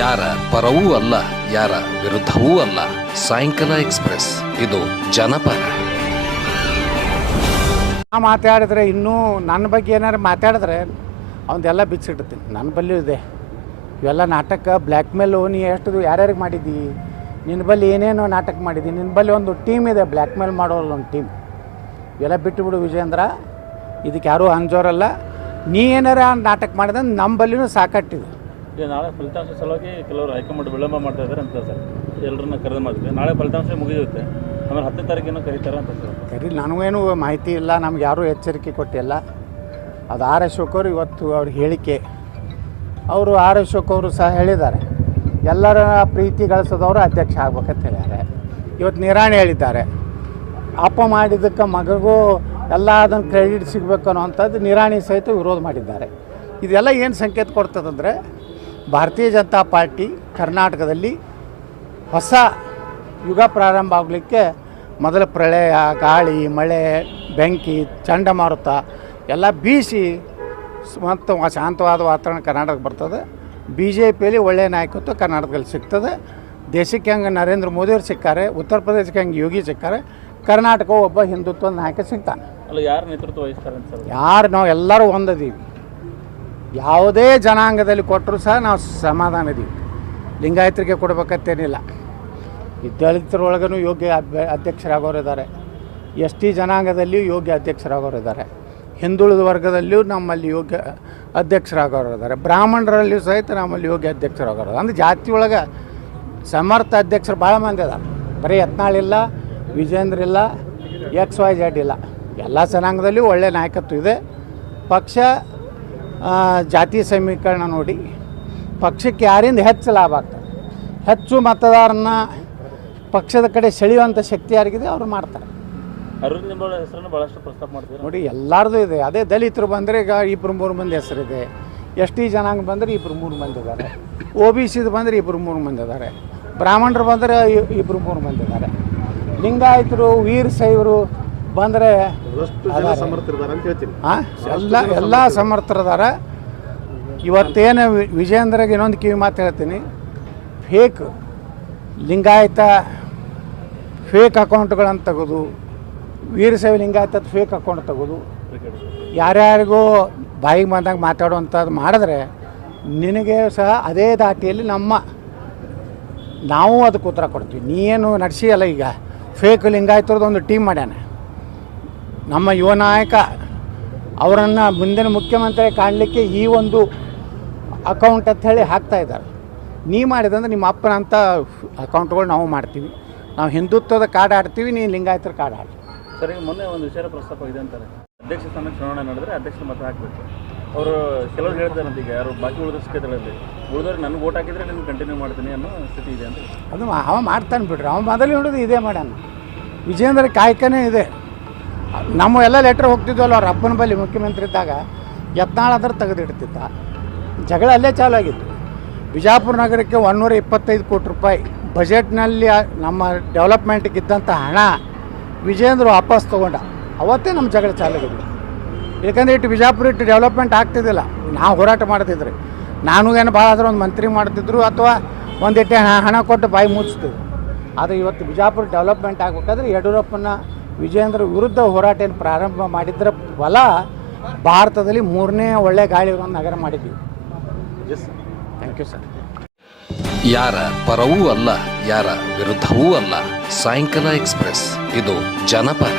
ಯಾರ ಪರವೂ ಅಲ್ಲ, ಯಾರ ವಿರುದ್ಧವೂ ಅಲ್ಲ. ಸಾಯಂಕಾಲ ಎಕ್ಸ್ಪ್ರೆಸ್, ಇದು ಜನಪರ. ನಾ ಮಾತಾಡಿದ್ರೆ ಇನ್ನೂ ನನ್ನ ಬಗ್ಗೆ ಏನಾರು ಮಾತಾಡಿದ್ರೆ ಅವನ್ನೆಲ್ಲ ಬಿಚ್ಚಿಡ್ತೀನಿ. ನನ್ನ ಬಲ್ಲಿಯೂ ಇದೆ. ಇವೆಲ್ಲ ನಾಟಕ ಬ್ಲ್ಯಾಕ್ ಮೇಲು ನೀ ಎಷ್ಟು ಯಾರ್ಯಾರಿಗೆ ಮಾಡಿದ್ದಿ ನಿನ್ನ ಬಲ್ಲಿ ಏನೇನೋ ನಾಟಕ ಮಾಡಿದ್ದಿ ನಿನ್ನ ಬಲ್ಲಿ ಒಂದು ಟೀಮ್ ಇದೆ ಬ್ಲ್ಯಾಕ್ ಮೇಲ್ ಮಾಡೋಲ್ಲ ಒಂದು ಟೀಮ್. ಇವೆಲ್ಲ ಬಿಟ್ಟುಬಿಡು ವಿಜೇಂದ್ರ. ಇದಕ್ಕೆ ಯಾರೂ ಅಂಜೋರಲ್ಲ ನೀ ಏನಾರ ನಾಟಕ ಮಾಡಿದ್ರೆ ನಮ್ಮ ಬಲ್ಲಿನೂ ಸಾಕಟ್ಟಿದೆ. ನಾಳೆ ಫಲಿತಾಂಶ ಸಲುವಾಗಿ ಕೆಲವರು ಹೈಕಮಾಂಡ್ ವಿಳಂಬ ಮಾಡ್ತಾ ಇದ್ದಾರೆ ಅಂತ ಸರ್. ಎಲ್ಲರನ್ನ ಕರೆದು ಮಾಡ್ತೀವಿ ನಾಳೆ ಫಲಿತಾಂಶ ಮುಗಿಯುತ್ತೆ. ಆಮೇಲೆ ಹತ್ತನೇ ತಾರೀಕಿನ ಕರೀತಾರೆ ಅಂತ ಸರ್. ನನಗೇನು ಮಾಹಿತಿ ಇಲ್ಲ. ನಮ್ಗೆ ಯಾರೂ ಎಚ್ಚರಿಕೆ ಕೊಟ್ಟಿಲ್ಲ. ಅದು ಆರ್ ಅಶೋಕ್ ಅವರು ಇವತ್ತು ಅವ್ರ ಹೇಳಿಕೆ. ಅವರು ಆರ್ ಅಶೋಕ್ ಅವರು ಸಹ ಹೇಳಿದ್ದಾರೆ. ಎಲ್ಲರ ಪ್ರೀತಿ ಗಳಿಸೋದವರು ಅಧ್ಯಕ್ಷ ಆಗ್ಬೇಕಂತ ಹೇಳ್ಯಾರೆ. ಇವತ್ತು ನಿರಾಣಿ ಹೇಳಿದ್ದಾರೆ. ಅಪ್ಪ ಮಾಡಿದ್ದಕ್ಕೆ ಮಗಗೂ ಎಲ್ಲ ಅದನ್ನು ಕ್ರೆಡಿಟ್ ಸಿಗಬೇಕು ಅನ್ನೋವಂಥದ್ದು ನಿರಾಣಿ ಸಹಿತ ವಿರೋಧ ಮಾಡಿದ್ದಾರೆ. ಇದೆಲ್ಲ ಏನು ಸಂಕೇತ ಕೊಡ್ತದಂದರೆ ಭಾರತೀಯ ಜನತಾ ಪಾರ್ಟಿ ಕರ್ನಾಟಕದಲ್ಲಿ ಹೊಸ ಯುಗ ಪ್ರಾರಂಭ ಆಗಲಿಕ್ಕೆ ಮೊದಲ ಪ್ರಳಯ ಗಾಳಿ ಮಳೆ ಬೆಂಕಿ ಚಂಡಮಾರುತ ಎಲ್ಲ ಬೀಸಿ ಮತ್ತು ಶಾಂತವಾದ ವಾತಾವರಣ ಕರ್ನಾಟಕ ಬರ್ತದೆ. ಬಿ ಜೆ ಪಿಯಲ್ಲಿ ಒಳ್ಳೆಯ ನಾಯಕತ್ವ ಕರ್ನಾಟಕದಲ್ಲಿ ಸಿಗ್ತದೆ. ದೇಶಕ್ಕೆ ಹಂಗೆ ನರೇಂದ್ರ ಮೋದಿಯವ್ರು ಸಿಕ್ಕಾರೆ ಉತ್ತರ ಪ್ರದೇಶಕ್ಕೆ ಹಂಗೆ ಯೋಗಿ ಸಿಕ್ಕಾರೆ ಕರ್ನಾಟಕ ಒಬ್ಬ ಹಿಂದುತ್ವದ ನಾಯಕ ಸಿಗ್ತಾನೆ. ಅಲ್ಲ ಯಾರು ನೇತೃತ್ವ ವಹಿಸ್ತಾರೆ ಯಾರು ನಾವು ಎಲ್ಲರೂ ಒಂದದೀವಿ. ಯಾವುದೇ ಜನಾಂಗದಲ್ಲಿ ಕೊಟ್ಟರು ಸಹ ನಾವು ಸಮಾಧಾನ ಇದೀವಿ. ಲಿಂಗಾಯತರಿಗೆ ಕೊಡಬೇಕತ್ತೇನಿಲ್ಲ ಈ ದಲಿತರೊಳಗೂ ಯೋಗ್ಯ ಅಧ್ಯಕ್ಷರಾಗೋರು ಇದ್ದಾರೆ ಎಸ್ ಟಿ ಜನಾಂಗದಲ್ಲಿಯೂ ಯೋಗ್ಯ ಅಧ್ಯಕ್ಷರಾಗೋರು ಇದ್ದಾರೆ ಹಿಂದುಳಿದ ವರ್ಗದಲ್ಲಿಯೂ ನಮ್ಮಲ್ಲಿ ಯೋಗ್ಯ ಅಧ್ಯಕ್ಷರಾಗೋರು ಇದ್ದಾರೆ ಬ್ರಾಹ್ಮಣರಲ್ಲಿಯೂ ಸಹಿತ ನಮ್ಮಲ್ಲಿ ಯೋಗ್ಯ ಅಧ್ಯಕ್ಷರಾಗೋರು ಅಂದರೆ ಜಾತಿ ಒಳಗೆ ಸಮರ್ಥ ಅಧ್ಯಕ್ಷರು ಭಾಳ ಮಂದಿ ಅದಾರೆ. ಬರೀ ಯತ್ನಾಳ್ ಇಲ್ಲ, ವಿಜೇಂದ್ರ ಇಲ್ಲ ಎಕ್ಸ್ ವೈ ಜೆಡ್ ಇಲ್ಲ. ಎಲ್ಲ ಜನಾಂಗದಲ್ಲಿಯೂ ಒಳ್ಳೆಯ ನಾಯಕತ್ವ ಇದೆ. ಪಕ್ಷ ಜಾತಿ ಸಮೀಕರಣ ನೋಡಿ. ಪಕ್ಷಕ್ಕೆ ಯಾರಿಂದ ಹೆಚ್ಚು ಲಾಭ ಆಗ್ತದೆ? ಹೆಚ್ಚು ಮತದಾರನ್ನ ಪಕ್ಷದ ಕಡೆ ಸೆಳೆಯುವಂಥ ಶಕ್ತಿ ಯಾರಿಗಿದೆ? ಅವ್ರು ಮಾಡ್ತಾರೆ. ಅರುಣ್ ನಿಂಬಾಳ ಹೆಸರನ್ನು ಭಾಳಷ್ಟು ಪ್ರಸ್ತಾಪ ಮಾಡ್ತೀವಿ ನೋಡಿ ಎಲ್ಲರದು ಇದೆ. ಅದೇ ದಲಿತರು ಬಂದರೆ ಈಗ ಇಬ್ಬರು ಮೂರು ಮಂದಿ ಹೆಸರಿದೆ. ಎಸ್ ಟಿ ಜನಾಂಗ ಬಂದರೆ ಇಬ್ಬರು ಮೂರು ಮಂದಿ ಇದ್ದಾರೆ. ಒ ಬಿ ಸಿದು ಬಂದರೆ ಇಬ್ಬರು ಮೂರು ಮಂದಿ ಇದ್ದಾರೆ. ಬ್ರಾಹ್ಮಣರು ಬಂದರೆ ಇಬ್ಬರು ಮೂರು ಮಂದಿ ಇದ್ದಾರೆ. ಲಿಂಗಾಯತರು ವೀರ ಶೈವರು ಬಂದರೆ ಹಾಂ ಎಲ್ಲ ಎಲ್ಲ ಸಮರ್ಥರದಾರ ಇವತ್ತೇನು ವಿಜೇಂದ್ರಗೆ ಇನ್ನೊಂದು ಕಿವಿ ಮಾತು ಹೇಳ್ತೀನಿ. ಫೇಕ್ ಲಿಂಗಾಯತ ಫೇಕ್ ಅಕೌಂಟ್ಗಳನ್ನು ತೆಗೆದು ವೀರಶೈವ ಲಿಂಗಾಯತ ಫೇಕ್ ಅಕೌಂಟ್ ತೆಗೆದು ಯಾರ್ಯಾರಿಗೂ ಬಾಯಿಗೆ ಬಂದಾಗ ಮಾತಾಡುವಂಥದ್ದು ಮಾಡಿದ್ರೆ ನಿನಗೆ ಸಹ ಅದೇ ದಾಟಿಯಲ್ಲಿ ನಮ್ಮ ನಾವು ಅದಕ್ಕೆ ಉತ್ತರ ಕೊಡ್ತೀವಿ. ನೀ ಏನು ನಡೆಸಿಯಲ್ಲ ಈಗ? ಫೇಕ್ ಲಿಂಗಾಯತರದ್ದು ಒಂದು ಟೀಮ್ ಮಾಡ್ಯಾನ. ನಮ್ಮ ಯುವ ನಾಯಕ ಅವರನ್ನು ಮುಂದಿನ ಮುಖ್ಯಮಂತ್ರಿ ಕಾಣಲಿಕ್ಕೆ ಈ ಒಂದು ಅಕೌಂಟ್ ಅಂತ ಹೇಳಿ ಹಾಕ್ತಾ ಇದ್ದಾರೆ. ನೀ ಮಾಡಿದಂದ್ರೆ ನಿಮ್ಮ ಅಪ್ಪನ ಅಂತ ಅಕೌಂಟ್ಗಳು ನಾವು ಮಾಡ್ತೀವಿ. ನಾವು ಹಿಂದುತ್ವದ ಕಾರ್ಡ್ ಆಡ್ತೀವಿ ನೀ ಲಿಂಗಾಯತರ ಕಾರ್ಡ್ ಆಡಿ. ಸರಿ ಮೊನ್ನೆ ಒಂದು ವಿಚಾರ ಪ್ರಸ್ತಾಪ ಇದೆ ಅಂತಾರೆ. ಅಧ್ಯಕ್ಷ ಸ್ಥಾನಕ್ಕೆ ಚುನಾವಣೆ ನಡೆದ್ರೆ ಅಧ್ಯಕ್ಷ ಮತ ಹಾಕಬೇಕು. ಅವರು ಕೆಲವರು ಹೇಳ್ತಾರಂತ ಈಗ ಯಾರು ಬಾಕಿ ಉಳಿದ ಕ್ಷೇತ್ರಗಳಲ್ಲಿ ಉಳಿದವ್ರಿಗೆ ನನಗೆ ಓಟ್ ಹಾಕಿದ್ರೆ ನಿಮ್ಗೆ ಕಂಟಿನ್ಯೂ ಮಾಡ್ತೀನಿ ಅನ್ನೋ ಸ್ಥಿತಿ ಇದೆ ಅಂತ. ಅದು ಅವ ಮಾಡ್ತಾನೆ ಬಿಡ್ರಿ. ಅವ ಮೊದಲು ನೋಡೋದು ಇದೇ ಮಾಡ್ಯಾನ ವಿಜೇಂದ್ರ ಕಾಯ್ಕನೇ ಇದೆ. ನಮ್ಮ ಎಲ್ಲ ಲೆಟ್ರ್ ಹೋಗ್ತಿದ್ವಲ್ಲ, ಅವ್ರ ಅಪ್ಪನ ಬಳಿ ಮುಖ್ಯಮಂತ್ರಿ ಇದ್ದಾಗ ಯತ್ನಾಳ್ ತೆಗೆದಿಡ್ತಿದ್ದ. ಜಗಳ ಅಲ್ಲೇ ಚಾಲು ಆಗಿತ್ತು. ಬಿಜಾಪುರ ನಗರಕ್ಕೆ ಒನ್ನೂರ ಇಪ್ಪತ್ತೈದು ಕೋಟಿ ರೂಪಾಯಿ ಬಜೆಟ್ನಲ್ಲಿ ನಮ್ಮ ಡೆವಲಪ್ಮೆಂಟ್ಗೆ ಇದ್ದಂಥ ಹಣ ವಿಜೇಂದ್ರ ವಾಪಸ್ ತೊಗೊಂಡ. ಅವತ್ತೇ ನಮ್ಮ ಜಗಳ ಚಾಲು ಆಗಿದ್ದು ಯಾಕಂದ್ರೆ ಇಟ್ಟು ಬಿಜಾಪುರ ಇಟ್ಟು ಡೆವಲಪ್ಮೆಂಟ್ ಆಗ್ತಿದ್ದಿಲ್ಲ. ನಾವು ಹೋರಾಟ ಮಾಡ್ತಿದ್ರಿ. ನಾನು ಏನು ಭಾಳ ಆದ್ರೆ ಒಂದು ಮಂತ್ರಿ ಮಾಡ್ತಿದ್ರು ಅಥವಾ ಒಂದಿಟ್ಟೆ ಹಣ ಕೊಟ್ಟು ಬಾಯಿ ಮುಚ್ತಿದ್ರು ಆದರೆ ಇವತ್ತು ಬಿಜಾಪುರ ಡೆವಲಪ್ಮೆಂಟ್ ಆಗಬೇಕಾದ್ರೆ ಯಡಿಯೂರಪ್ಪನ ವಿಜೇಂದ್ರ ವಿರುದ್ಧ ಹೋರಾಟ ಏನು ಪ್ರಾರಂಭ ಮಾಡಿದ್ರ ಫಲ ಭಾರತದಲ್ಲಿ ಮೂರನೇ ಒಳ್ಳೆ ಗಾಳಿ ಇರೋ ನಗರ ಮಾಡಿದ್ವಿ. ಥ್ಯಾಂಕ್ ಯು ಸರ್ ಯಾರ ಪರವೂ ಅಲ್ಲ ಯಾರ ವಿರುದ್ಧವೂ ಅಲ್ಲ ಸಾಯಂಕಾಲ ಎಕ್ಸ್ಪ್ರೆಸ್. ಇದು ಜನಪರ.